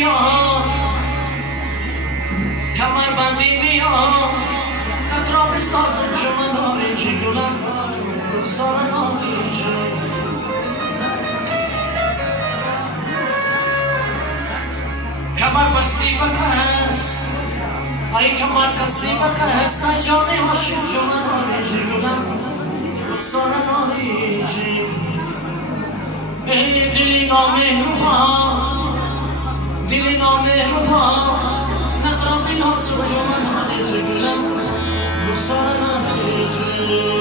بیا کمر بندی بیا نترا بسازم جمع نارنجی گلم رخسار نارنجی کمر بستی بکس ای کمر کستی بکس ای جان عاشق جمع نارنجی گلم رخسار نارنجی دلی نامهربان دلی نامهربان ندارم این حاصل جمع نارنجی گلم رخسار نارنجی